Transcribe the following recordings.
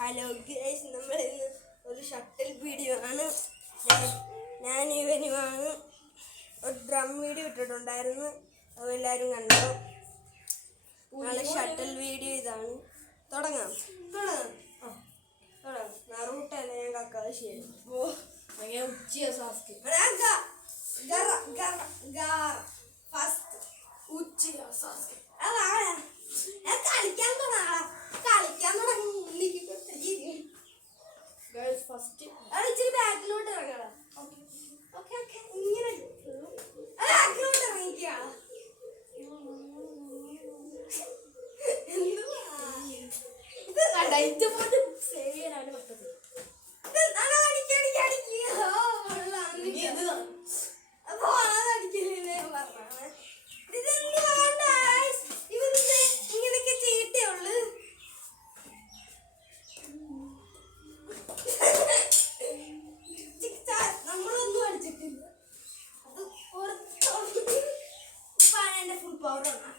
Hello guys, നമ്മൾ ഇന്ന് ഒരു ഷട്ടിൽ വീഡിയോ ആണ്. ഞാൻ ഇവനുമാണ് ഒരു ഡ്രം വീഡിയോ ഇട്ടിട്ടുണ്ടായിരുന്നു, അതെല്ലാവരും കണ്ടോ. നാളെ ഷട്ടിൽ വീഡിയോ ഇതാണ്. തുടങ്ങാം. നറൂട്ടല്ല, ഞാൻ കക്കാതെ ശരി. കളിക്കാൻ ഫസ്റ്റ് ഇച്ചിരി ബാക്കിലോട്ട് ഇറങ്ങണം. ഇങ്ങനെ ബാക്കിലോട്ട് ഇറങ്ങിക്കാ. ഇത് പോലും സേവ് ചെയ്യാനാണ് പറ്റത്. ഇങ്ങനെയൊക്കെ ചെയ്തിട്ടേ ഉള്ളു. നമ്മളൊന്നും അടിച്ചിട്ടില്ല. അത് എന്റെ ഫുൾ പവർ ഉണ്ടാക്കണം.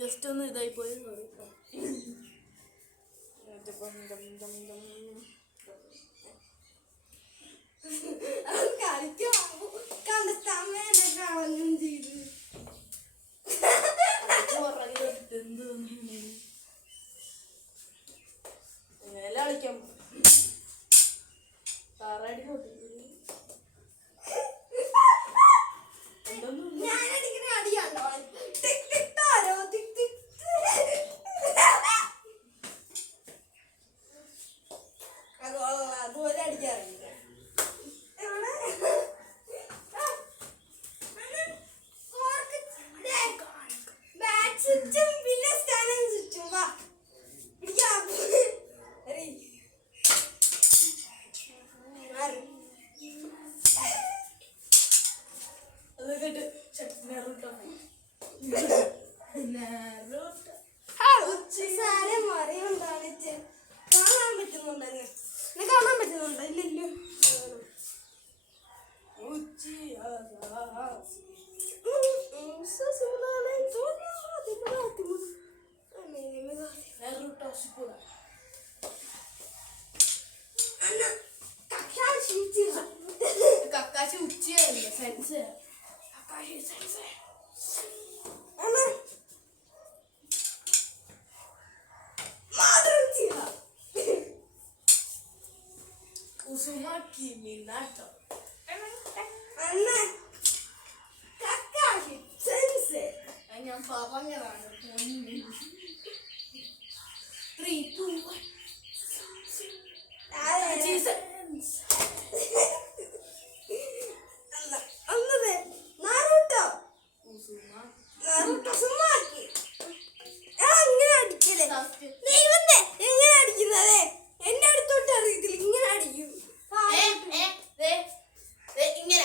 ജസ്റ്റ് ഒന്ന് ഇതായി പോയി കളിക്കാം. താറാടി അതുപോലെ അടിക്കാറില്ല. കാണാൻ പറ്റുന്നുണ്ടോ? ഇല്ലല്ലോ. കക്കാശി ഉച്ചയായില്ല. Sensei Kakashi sensei Uzumaki Minato. Kakashi Sensei. ഞാൻ പറഞ്ഞതാണ്. 3, 2, 1. നാറൂട്ടോ സുമാക്കി അങ്ങനെ അടിക്കലേ. ദൈവത്തെ എങ്ങനെ അടിക്കുന്നതേ? എന്റെ അടുത്തോട്ട് അറിയത്തില്ല. ഇങ്ങനെ അടിക്കും. ഇങ്ങനെ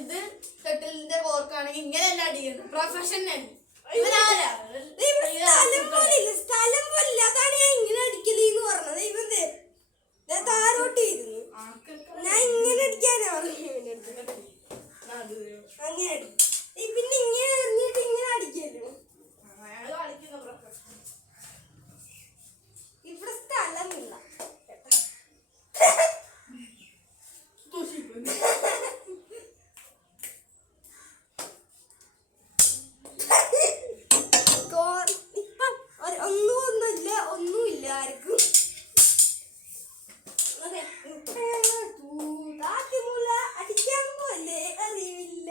ഇത് ഷട്ടിലിന്റെ കോർക്കാണെങ്കിൽ ഇങ്ങനെയല്ല അടിക്കുന്നത്. പ്രൊഫഷണൽ സ്ഥലം പോലില്ല. അതാണ് ഞാൻ ഇങ്ങനെ അടിക്കലെന്ന് പറഞ്ഞത്. ഇവന്റെ താരോട്ടിരുന്നു. ഞാൻ ഇങ്ങനെ അടിക്കാനാ പറഞ്ഞു. അങ്ങനെ അടിക്കും. പിന്നെ ഇങ്ങനെ എറിഞ്ഞിട്ട് ഇങ്ങനെ അടിക്കല്ലോ. ഇവിടെ സ്ഥലമില്ല. ഒന്നുമില്ല ആർക്കും. അടിക്കാൻ പോലെ അറിയില്ല.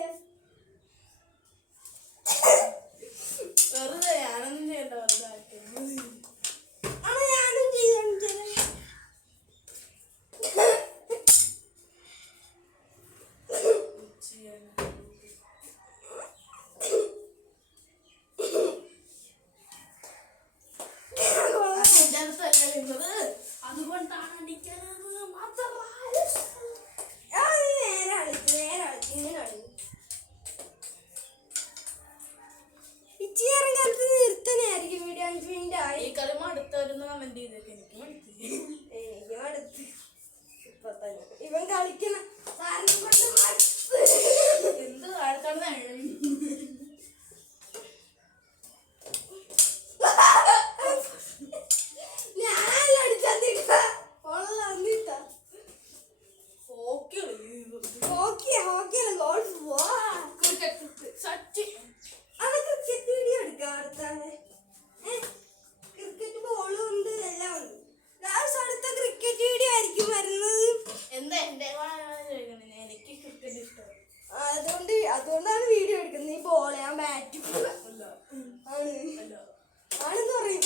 എനിക്ക് ക്രിക്കറ്റ് ഇഷ്ടം. അതുകൊണ്ടാണ് വീഡിയോ എടുക്കുന്നത്. നീ ബോൾ, ഞാൻ ബാറ്റ് ആണെന്ന് പറയും.